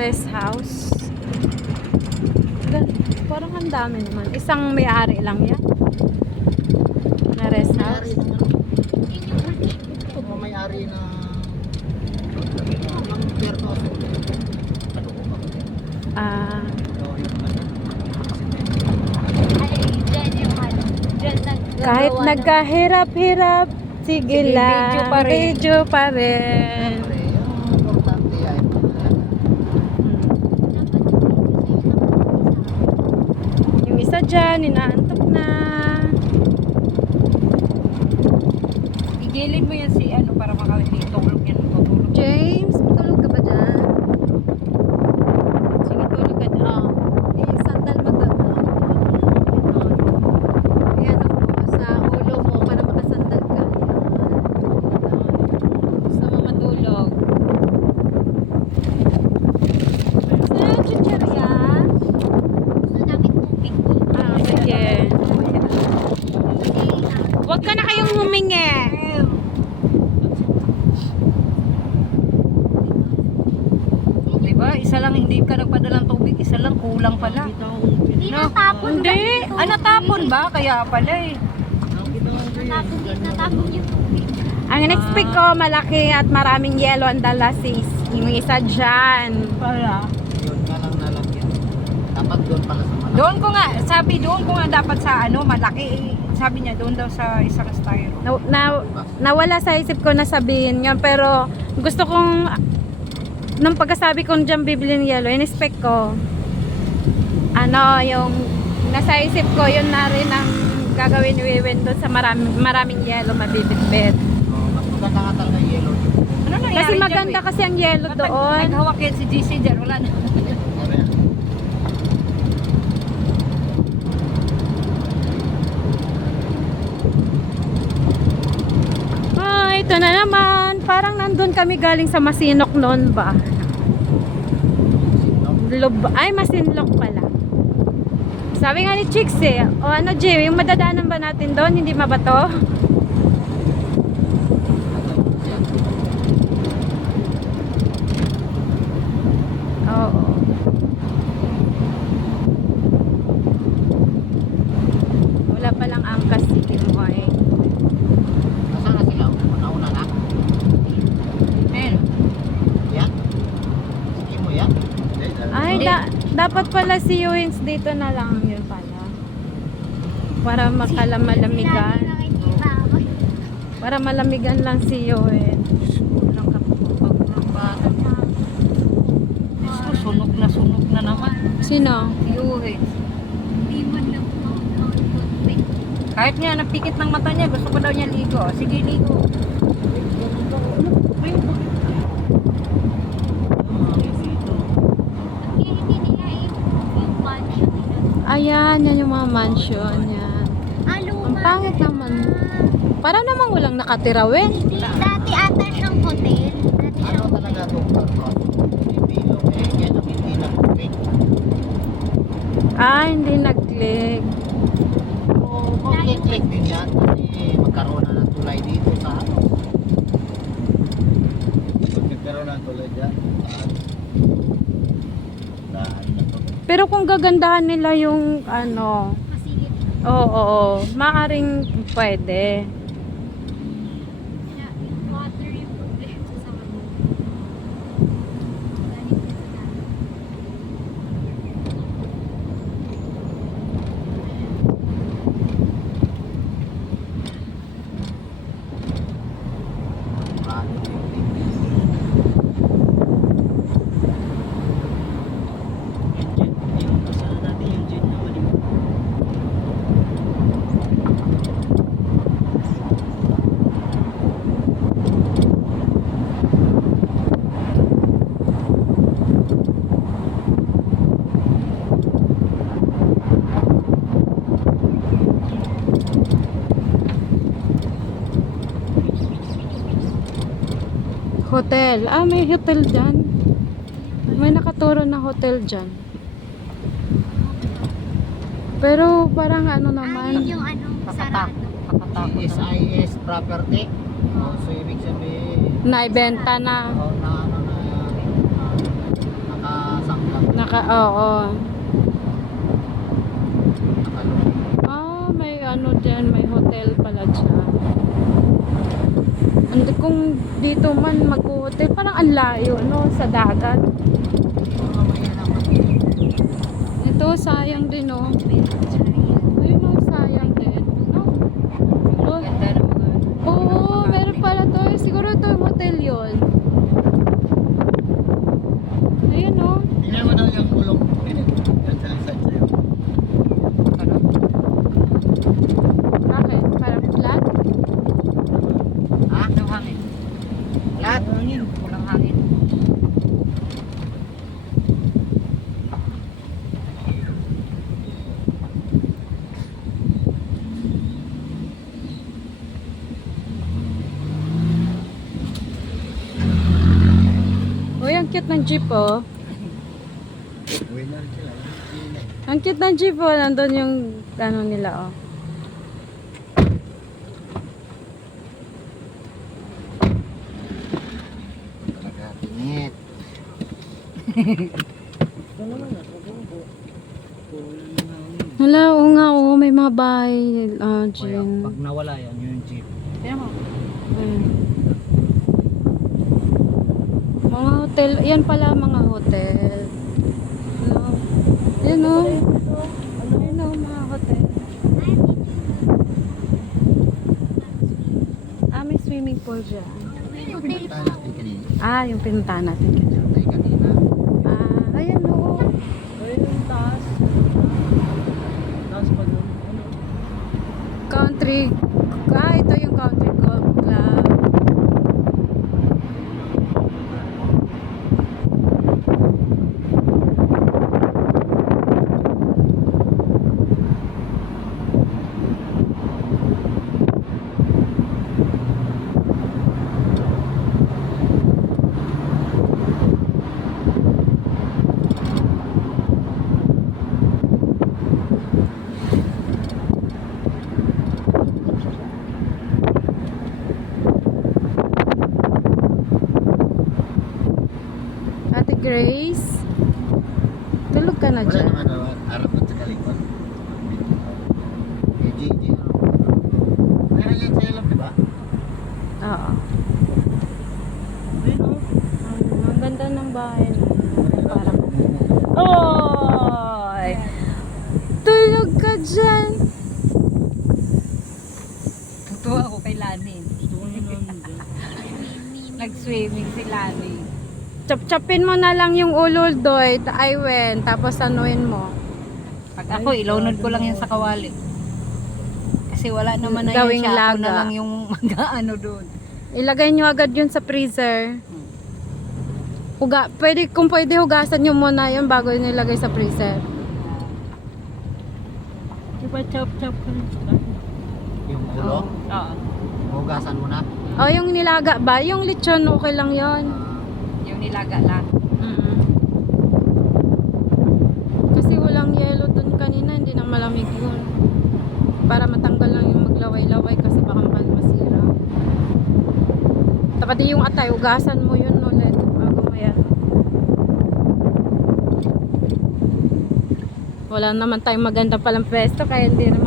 rest house. Parang ang dami naman. Isang may-ari lang yan. Na rest house. Ito may-ari na ng Puerto. Ah, kahit nagkahirap-hirap, sige lang. Video pa rin. Video pa rin. Importante ay Yung isa dyan, inaantok na. Igilid mo yan si ano para makalitulog yan. Tutulog. James, tulog ka ba dyan? Sige, tulog ka dyan. Oh. Sandal mo doon. Ayan o, sa ulo mo para makasandal ka. Gusto mo matulog. Saan yung chichirya? Ah, sige. Huwag ka na kayong humingi. Diba? Isa lang hindi ka nagpadalang tubig. Isa lang kulang pala. No? Hindi. Ah, natapon ba? Kaya pala eh. Ang in-expect ko, malaki at maraming yellow ang dala sis. Yung isa dyan. Pala. yun nga lang nalagyan. Dapat doon pala sa malaki. Doon ko nga, sabi doon ko nga dapat sa ano, malaki. Sabi niya doon daw sa isang styro. Nawala sa isip ko na sabihin yun, pero gusto kong nung pagkasabi kong dyan bibili ng yellow, in-expect ko ano, yung nasa isip ko, yun na rin ang gagawin ni Wiwin doon sa maraming yellow mabibitbit. Mas maganda nga talaga yellow. Ano nangyari Kasi dyan, maganda eh? kasi ang yellow doon. Naghawak yan si GC dyan. Wala na. Ah, ito na naman. Parang nandun kami galing sa Masinok noon ba? Ay, Masinlok pala. Sabi nga ni Chicks eh, o ano Jay, yung madadaanan ba natin doon, hindi mabato? Oo. Wala palang angkas si Kimoy. Nasaan na sila? Una-una na? Ayun. Yan? Sige mo yan? Ay, dapat pala si Ewins dito na lang yun pala. Para malamigan. Para malamigan lang si Ewins. Walang kapag Diyos ko, sunog na naman. Sino? Yuhin. Kahit nga napikit ng mata niya, gusto ko daw niya ligo. Sige, ligo. Ayan, yan yung mga mansion yan. Ang pangit naman. Para namang walang nakatirawin. Dati ata siyang hotel. Dati Ano siyang talaga itong karton? Pilipino. Eh, kaya hindi lang big. Ah, hindi nag-click. O, mag-click din yan. Kasi magkaroon na ng tulay dito sa ano. Magkaroon na ng tulay dyan. Daan na to. Pero kung gagandahan nila yung ano, masigit. oo, maaring pwede. Yung water yung problema sa sama. Hotel. Ah, may hotel dyan. May nakaturo na hotel dyan. Pero parang ano naman. Yung ano, Pakatak. sarado. Pakatak. GSIS property. So, ibig sabihin, Naibenta na. na ano na, Oo. Nakaloob. Ah, may ano dyan, may hotel pala dyan. And kung dito man mag-hotel, parang ang layo, no? Sa dagat. Mamaya naman. Ito, sayang din, no? Ayun, no? Sayang din. No? Oh, Ganda ng mga... oo, meron pala to. Siguro to yung hotel yun. Ayun, no? Tingnan mo daw yung ulong. Yan sa likod sa'yo. Ano? Bakit? Parang flat? Ha? Ng hangin. Lahat. Walang hangin. Uy, ang cute ng jeep, oh. Winner sila. Ang cute ng jeep, oh. Nandun yung, ano nila, oh. Talaga, tingit. Hala, oo nga, oo. May mga bahay, Kaya, Jen. pag nawala yan, yung jeep. Tignan mo. Ayun. Mga hotel, yan pala mga hotel. Ano? Yan o. Yan o, mga hotel. Ah, may swimming pool dyan. Yung pinuntahan natin kanina. Ah, yung pinuntahan natin. Tayo kanina. Ah, ayan o. Ayun yung taas. Taas pa doon. Ano? Country. Ah, ito yung country golf club. Ate Grace, tulog ka na Wala dyan. naman daw, harap at sa kalikot. May GG. Meron yan sa ilog, di ba? Oo. Ayun o. Ang ganda ng bahay. Parang, oy! Tulog ka dyan! Tutuwa ako kay Lani. Nag-swimming si Lani. Chop-chopin mo na lang yung ulol doy, Iwen, tapos anuin mo. Pag ako, ilunod ko lang yan sa kawali. Kasi wala naman na Gawing yan siya. Ako na laga. lang yung mag-ano doon. Ilagay nyo agad yun sa freezer. Pwede, kung pwede hugasan nyo muna yun bago yun ilagay sa freezer. Diba chop-chop ko rin sa Yung ulo. Oo. Hugasan mo na. O yung nilaga ba? Yung lechon, okay lang yun. Yung nilaga lang. Mm-mm. Kasi walang yelo dun kanina, hindi na malamig yun. Para matanggal lang yung maglaway-laway kasi baka masira. Tapos yung atay, ugasan mo yun ulit bago mo yan. Wala naman tayong maganda palang pwesto kaya hindi na